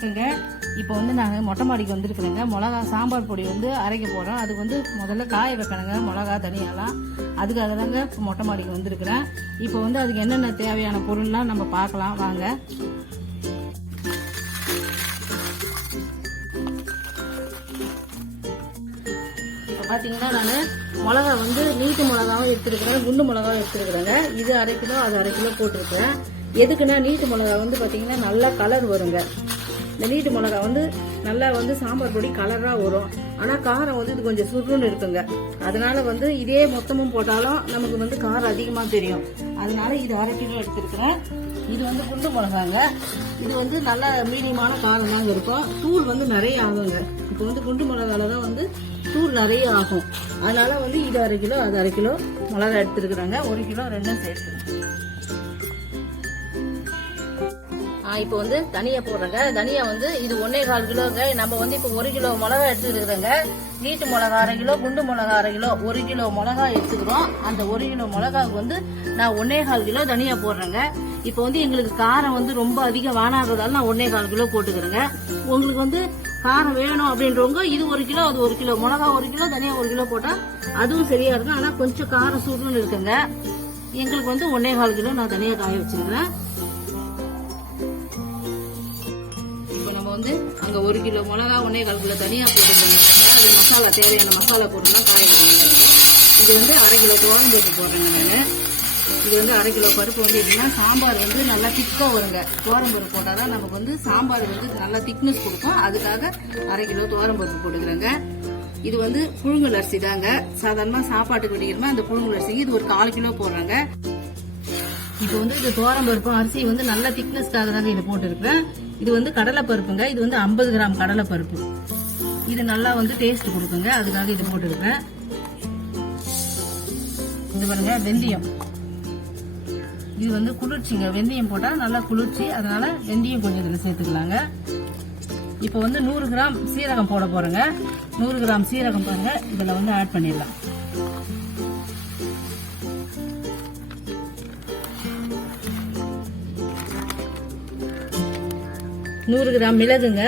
வணக்கங்க. இப்போ வந்து நாங்கள் மொட்டை மாடிக்கு வந்துருக்குறேங்க. மிளகா சாம்பார் பொடி வந்து அரைக்க போகிறோம். அதுக்கு வந்து முதல்ல காய வைக்கணுங்க, மிளகா தனியாலாம். அதுக்காக தாங்க மொட்டை மாடிக்கு வந்திருக்கிறேன். இப்போ வந்து அதுக்கு என்னென்ன தேவையான பொருள்லாம் நம்ம பார்க்கலாம் வாங்க. இப்போ பார்த்தீங்கன்னா நான் மிளகா வந்து நீட்டு மிளகாவும் எடுத்துருக்கிறேன், குண்டு மிளகாவும் எடுத்துருக்குறேங்க. இது 1/2 கிலோ அது 1/2 கிலோ போட்டிருக்கேன். எதுக்குன்னா நீட்டு மிளகா வந்து பார்த்தீங்கன்னா நல்லா கலர் வருங்க. இந்த நீட்டு மிளகா வந்து நல்லா வந்து சாம்பார் பொடி கலராக வரும். ஆனால் காரம் வந்து இது கொஞ்சம் சுருன்னு இருக்குங்க. அதனால வந்து இதே மொத்தமும் போட்டாலும் நமக்கு வந்து காரம் அதிகமாக தெரியும். அதனால இது 1/2 கிலோ எடுத்துருக்கிறேன். இது வந்து குண்டு மிளகாங்க. இது வந்து நல்ல மீடியமான காரம் தாங்க இருக்கும். தூள் வந்து நிறைய ஆகுங்க. இப்போ வந்து குண்டு மிளகால தான் வந்து தூள் நிறைய ஆகும். அதனால வந்து இது 1/2 கிலோ அது 1/2 கிலோ மிளகா எடுத்துருக்குறாங்க. 1 கிலோ 2 சேர்த்து. இப்போ வந்து தனியா போடுறேங்க. தனியா வந்து இது 1.25 கிலோங்க. நம்ம வந்து இப்போ 1 கிலோ மிளகா எடுத்துக்கிறோங்க. நீட்டு மிளகா 1/2 கிலோ, குண்டு மிளகா 1/2 கிலோ, 1 கிலோ மிளகா எடுத்துக்கிறோம். அந்த 1 கிலோ மிளகாவுக்கு வந்து நான் 1.25 கிலோ தனியா போடுறேங்க. இப்போ வந்து எங்களுக்கு காரம் வந்து ரொம்ப அதிகம் வானாகிறதால நான் 1.25 கிலோ போட்டுக்கிறேங்க. உங்களுக்கு வந்து காரம் வேணும் அப்படின்றவங்க இது 1 கிலோ அது 1 கிலோ, மிளகா 1 கிலோ தனியா 1 கிலோ போட்டா அதுவும் சரியா இருக்கும். ஆனா கொஞ்சம் காரம் சூடுன்னு இருக்குங்க. எங்களுக்கு வந்து 1.25 கிலோ நான் தனியா காய வச்சிருக்கிறேன். வந்து அங்க 1 கிலோ மிளகா 1.25 கிலோ தனியா போட்டுருக்காங்க. அது மசாலா தேவையான மசாலா பொருள்லாம் காய வைக்கிறாங்க. இது வந்து 1/2 கிலோ பருப்பு போடுறேங்க நான். இது வந்து 1/2 கிலோ பருப்பு வந்து எப்படின்னா சாம்பார் வந்து நல்லா திக்கா வருங்க. பருப்பு போட்டாதான் நமக்கு வந்து சாம்பார் வந்து நல்லா திக்னஸ் கொடுக்கும். அதுக்காக 1/2 கிலோ பருப்பு போட்டுக்கிறேங்க. இது வந்து புழுங்கல் அரிசி தாங்க. சாதாரணமா சாப்பாட்டுக்கு வெடிக்கிறோமா அந்த புழுங்கல் அரிசி. இது ஒரு 1/4 கிலோ போடுறாங்க. இப்போ வந்து இது பருப்பு அரிசி வந்து நல்லா திக்னஸ்க்காக தாங்க இதை போட்டுருக்கேன். இது வந்து கடலை பருப்புங்க. இது வந்து 50 கிராம் கடலை பருப்பு. இது நல்லா வந்து டேஸ்ட் கொடுக்குங்க. அதுக்காக இது போட்டுருக்கேன். இது பாருங்க வெந்தயம். இது வந்து குளிர்ச்சிங்க. வெந்தயம் போட்டா நல்லா குளிர்ச்சி. அதனால வெந்தயம் கொஞ்சம் இதில் சேர்த்துக்கலாங்க. இப்போ வந்து 100 கிராம் சீரகம் போட போறேங்க. 100 கிராம் சீரகம் பாருங்க இதுல வந்து ஆட் பண்ணிடலாம். நூறு கிராம் மிளகுங்க.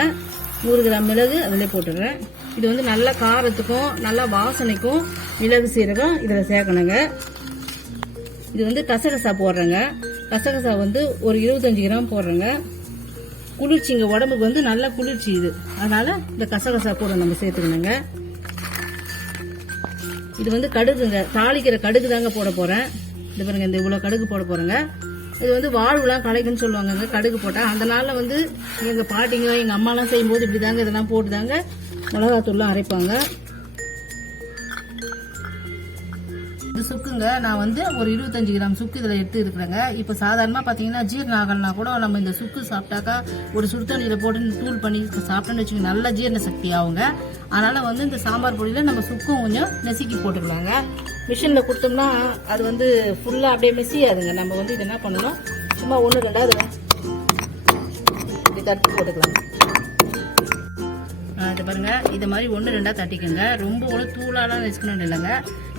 100 கிராம் மிளகு அதிலே போட்டுடுறேன். இது வந்து நல்ல காரத்துக்கும் நல்ல வாசனைக்கும் மிளகு சீரகம் இதில் சேர்க்கணுங்க. இது வந்து கசகசா போடுறேங்க. கசகசா வந்து ஒரு 25 கிராம் போடுறேங்க. குளிர்ச்சிங்க, உடம்புக்கு வந்து நல்ல குளிர்ச்சி இது. அதனால இந்த கசகசா கூட நம்ம சேர்த்துக்கணுங்க. இது வந்து கடுகுங்க. தாளிக்கிற கடுகு தாங்க போட போறேன். இது பாருங்க, இந்த இவ்வளவு கடுகு போட போறேங்க. இது வந்து வாழ்வுலாம் களைக்குன்னு சொல்லுவாங்க கடுகு போட்டா. அதனால வந்து எங்க பாட்டிங்க எங்க அம்மாலாம் செய்யும்போது இப்படிதாங்க இதெல்லாம் போட்டுதாங்க மிளகாத்தூள்லாம் அரைப்பாங்க. இது சுக்குங்க. நான் வந்து ஒரு 25 கிராம் சுக்கு இதுல எடுத்து இருக்கிறேங்க. இப்ப சாதாரணமா பாத்தீங்கன்னா ஜீரணம் ஆகலனா கூட நம்ம இந்த சுக்கு சாப்பிட்டாக்கா ஒரு சுடுதண்ணியில போட்டு தூள் பண்ணி சாப்பிட்டோன்னு வச்சுக்கோங்க, நல்ல ஜீரண சக்தி ஆகுங்க. அதனால வந்து இந்த சாம்பார் பொடியில நம்ம சுக்கும் கொஞ்சம் நெசுக்கி போட்டுக்கலாங்க. மிஷின்ல கொடுத்தோம்னா அது வந்து ஃபுல்லா அப்படியே மெசியாதுங்க. நம்ம வந்து இது என்ன பண்ணணும், சும்மா 1-2 இப்படி தட்டி போட்டுக்கலாம். இது பாருங்க, இது மாதிரி 1-2 தட்டிக்கோங்க. ரொம்ப ஒரு தூளாலாம் நெசுக்கணும் இல்லைங்க.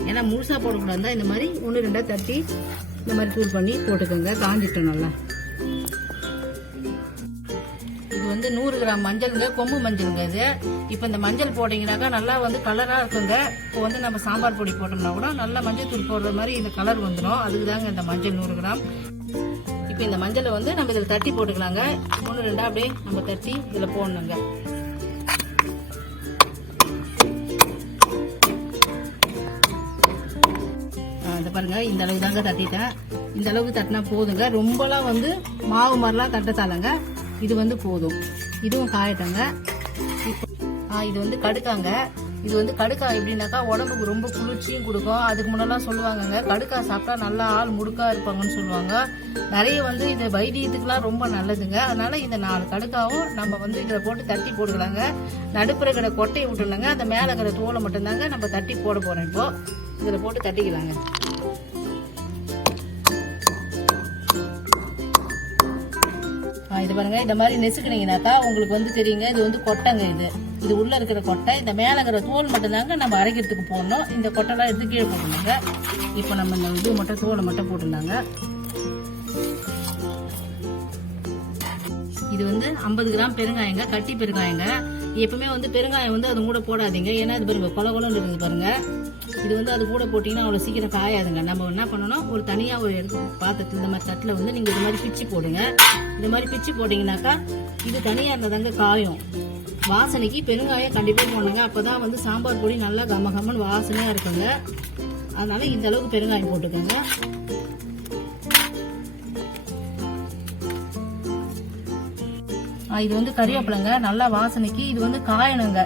ஏன்னா முழுசா போடக்கூடாது. இந்த மாதிரி 1-2 தட்டி இந்த மாதிரி தூள் பண்ணி போட்டுக்கோங்க. காஞ்சிட்டோம் நல்லா. இது வந்து 100 கிராம் மஞ்சளுங்க, கொம்பு மஞ்சளுங்க இது. இப்போ இந்த மஞ்சள் போட்டீங்கன்னாக்கா நல்லா வந்து கலரா இருக்குங்க. இப்போ வந்து நம்ம சாம்பார் பொடி போட்டோம்னா கூட நல்லா மஞ்சள் தூள் போடுற மாதிரி இந்த கலர் வந்துடும். அதுக்கு தாங்க இந்த மஞ்சள் 100 கிராம். இப்போ இந்த மஞ்சளை வந்து நம்ம இதில் தட்டி போட்டுக்கலாங்க. 1-2 அப்படியே நம்ம தட்டி இதில் போடணுங்க. இதை பாருங்க, இந்த அளவு தாங்க தட்டிட்டேன். இந்த அளவுக்கு தட்டினா போதுங்க. ரொம்பலாம் வந்து மாவு மாதிரிலாம் தட்டத்தாலங்க. இது வந்து போதும். இதுவும் காயட்டங்க. இது வந்து கடுக்காங்க. இது வந்து கடுக்கா எப்படின்னாக்கா உடம்புக்கு ரொம்ப குளிர்ச்சியும் கொடுக்கும். அதுக்கு முன்னெல்லாம் சொல்லுவாங்கங்க கடுக்கா சாப்பிட்டா நல்லா ஆள் முடுக்கா இருப்பாங்கன்னு சொல்லுவாங்க. நிறைய வந்து இது வைத்தியத்துக்குலாம் ரொம்ப நல்லதுங்க. அதனால இந்த 4 கடுக்காவும் நம்ம வந்து இதில் போட்டு தட்டி போட்டுக்கலாங்க. நடுப்புற கடை கொட்டையை விட்டுலாங்க. அந்த மேலே கடை தோலை மட்டும்தாங்க நம்ம தட்டி போட போறோம். இப்போ இதில் போட்டு தட்டிக்கலாங்க. இது பாருங்க, இந்த மாதிரி நெசுக்கினீங்கன்னாக்கா உங்களுக்கு வந்து தெரியுங்க. இது வந்து கொட்டைங்க. இது உள்ள இருக்கிற கொட்டை. இந்த மேல இருக்கிற தோல் மட்டும்தாங்க நம்ம அரைக்கிறதுக்கு போடணும். இந்த கொட்டைலாம் எடுத்து கீழே போட்டுருந்தாங்க. இப்போ நம்ம இந்த இது மட்டும் தோலை மட்டும் போட்டுருந்தாங்க. இது இது வந்து 50 கிராம் பெருங்காயங்க, கட்டி பெருங்காயங்க. எப்பவுமே வந்து பெருங்காயம் வந்து அது கூட போடாதீங்க, ஏன்னா இது பாருங்க கொல கொலன்னு இருக்குது பாருங்க. இது வந்து அது கூட போட்டீங்கன்னா அவ்வளோ சீக்கிரம் காயாதுங்க. நம்ம என்ன பண்ணணும், ஒரு தனியாக ஒரு எடுத்து பாத்திரத்தில் இந்த மாதிரி தட்டில் வந்து நீங்கள் இது மாதிரி பிச்சு போடுங்க. இந்த மாதிரி பிச்சு போட்டிங்கனாக்கா இது தனியாக இருந்ததாங்க காயும். வாசனைக்கு பெருங்காயம் கண்டிப்பாக போடுங்க, அப்போ தான் வந்து சாம்பார் பொடி நல்லா கம கம்மன்னு வாசனையாக இருக்குங்க. அதனால இந்த அளவுக்கு பெருங்காயம் போட்டுக்கோங்க. இது வந்து கறிவேப்பிலைங்க, நல்லா வாசனைக்கு. இது வந்து காயணுங்க.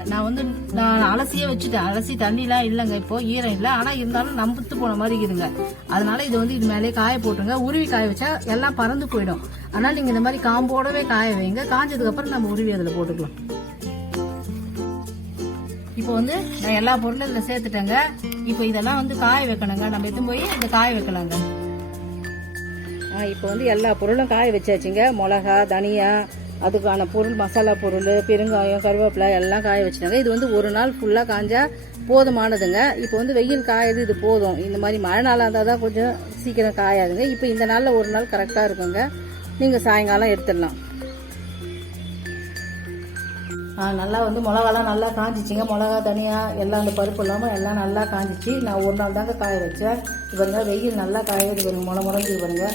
நான் அலசியே வச்சுட்டேன், அலசி தண்ணிலாம் இல்லைங்க, இப்போ ஈரம் இல்லை, ஆனால் இருந்தாலும் நம்புத்து போன மாதிரி இருக்குதுங்க. அதனால இது வந்து இது மேலே காய போட்டுருங்க. உருவி காய வச்சா எல்லாம் பறந்து போயிடும். அதனால நீங்க இந்த மாதிரி காம்போடவே காய வைங்க. காஞ்சதுக்கு அப்புறம் நம்ம உருவி அதில் போட்டுக்கலாம். இப்போ வந்து நான் எல்லா பொருளும் இதில் சேர்த்துட்டேங்க. இப்போ இதெல்லாம் வந்து காய வைக்கணுங்க. நம்ம எடுத்து போய் இதை காய வைக்கலாங்க. இப்போ வந்து எல்லா பொருளும் காய வச்சாச்சுங்க. மிளகா, தனியா, அதுக்கான பொருள், மசாலா பொருள், பெருங்காயம், கருவேப்பிலை எல்லாம் காய வச்சுட்டாங்க. இது வந்து ஒரு நாள் ஃபுல்லாக காஞ்சா போதுமானதுங்க. இப்போ வந்து வெயில் காயுது, இது போதும். இந்த மாதிரி மழை நாளாக இருந்தால் தான் கொஞ்சம் சீக்கிரம் காயாதுங்க. இப்போ இந்த நாளில் ஒரு நாள் கரெக்டாக இருக்குங்க. நீங்கள் சாயங்காலம் எடுத்துடலாம். நல்லா வந்து மிளகாலாம் நல்லா காஞ்சிச்சிங்க. மிளகா, தனியா எல்லாம் அந்த பருப்பு இல்லாமல் எல்லாம் நல்லா காஞ்சிச்சு. நான் ஒரு நாள் தாங்க காய வச்சேன். இது பாருங்க, வெயில் நல்லா காயுது பாருங்க, முளைஞ்சி பாருங்க.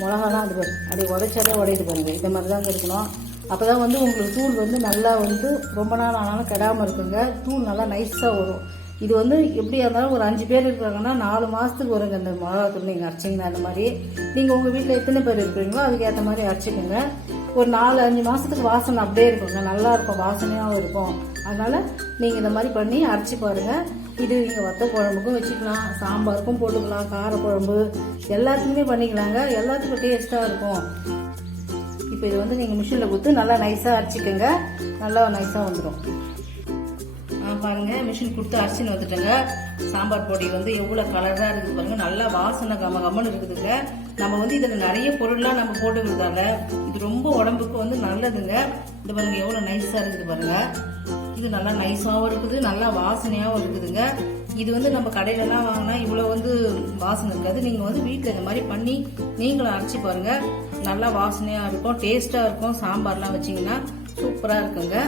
மிளகாலாம் அது பாருங்க, அப்படி உடைச்சாலே உடையுது பாருங்க. இந்த மாதிரி தாங்க இருக்கணும். அப்போ தான் வந்து உங்களுக்கு தூள் வந்து நல்லா வந்து ரொம்ப நாள் ஆனாலும் கெடாமல் இருக்குங்க. தூள் நல்லா நைஸாக வரும். இது வந்து எப்படியா இருந்தாலும் ஒரு 5 பேர் இருக்காங்கன்னா 4 மாதத்துக்கு வருங்க இந்த மிளகா தூள் நீங்கள் அரைச்சிங்கன்னா. அந்த மாதிரி நீங்கள் உங்கள் வீட்டில் எத்தனை பேர் இருக்கிறீங்களோ அதுக்கேற்ற மாதிரி அரைச்சிக்கோங்க. ஒரு 4-5 மாதத்துக்கு வாசனை அப்படியே இருக்குங்க, நல்லா இருக்கும், வாசனையாகவும் இருக்கும். அதனால் நீங்கள் இந்த மாதிரி பண்ணி அரைச்சி பாருங்கள். இது நீங்கள் வத்த குழம்புக்கும் வச்சுக்கலாம், சாம்பாருக்கும் போட்டுக்கலாம், காரக்குழம்பு எல்லாத்துக்குமே பண்ணிக்கலாங்க. எல்லாத்துக்கும் டேஸ்ட்டாக இருக்கும். இப்போ இது வந்து நீங்கள் மிஷினில் கொடுத்து நல்லா நைஸாக அரைச்சிக்கோங்க. நல்லா நைஸாக வந்துடும். பாருங்க, மிஷின் கொடுத்து அரைச்சின்னு வந்துட்டேங்க. சாம்பார் பொடி வந்து எவ்வளோ கலராக இருக்குது பாருங்க, நல்லா வாசனை கம கம்மன்னு இருக்குதுங்க. நம்ம வந்து இதில் நிறைய பொருள்லாம் நம்ம போட்டுக்கிறதால இது ரொம்ப உடம்புக்கு வந்து நல்லதுங்க. இது பாருங்க எவ்வளோ நைஸாக இருக்குது பாருங்க. இது நல்லா நைஸாகவும் இருக்குது, நல்லா வாசனையாகவும் இருக்குதுங்க. இது வந்து நம்ம கடையிலலாம் வாங்கினா இவ்வளோ வந்து வாசனை இருக்காது. நீங்கள் வந்து வீட்டில் இந்த மாதிரி பண்ணி நீங்களும் அரைச்சி பாருங்க. நல்லா வாசனையாக இருக்கும், டேஸ்ட்டாக இருக்கும். சாம்பார்லாம் வச்சிங்கன்னா சூப்பராக இருக்குங்க.